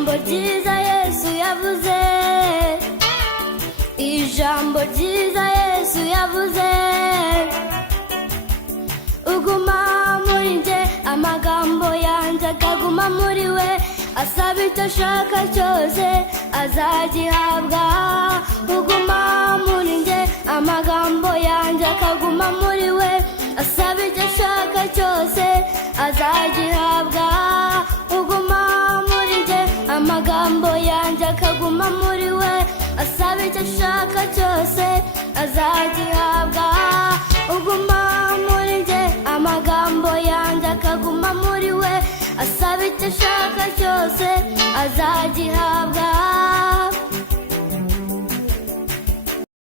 ijambo ryiza Yesu yavuze, ijambo ryiza Yesu yavuze. Uguma muri nje, amagambo yanjye akaguma muri we, asaba icyo ashaka cyose azagihabwa. Uguma muri nje, amagambo yanjye akaguma muri we, asaba icyo ashaka cyose azagihabwa. Uguma muri nje, amagambo yanjye akaguma muri we, asaba icyo ashaka cyose azagihabwa. Uguma muri nje, amagambo yanjye akaguma muri we, asaba icyo ashaka cyose azagihabwa.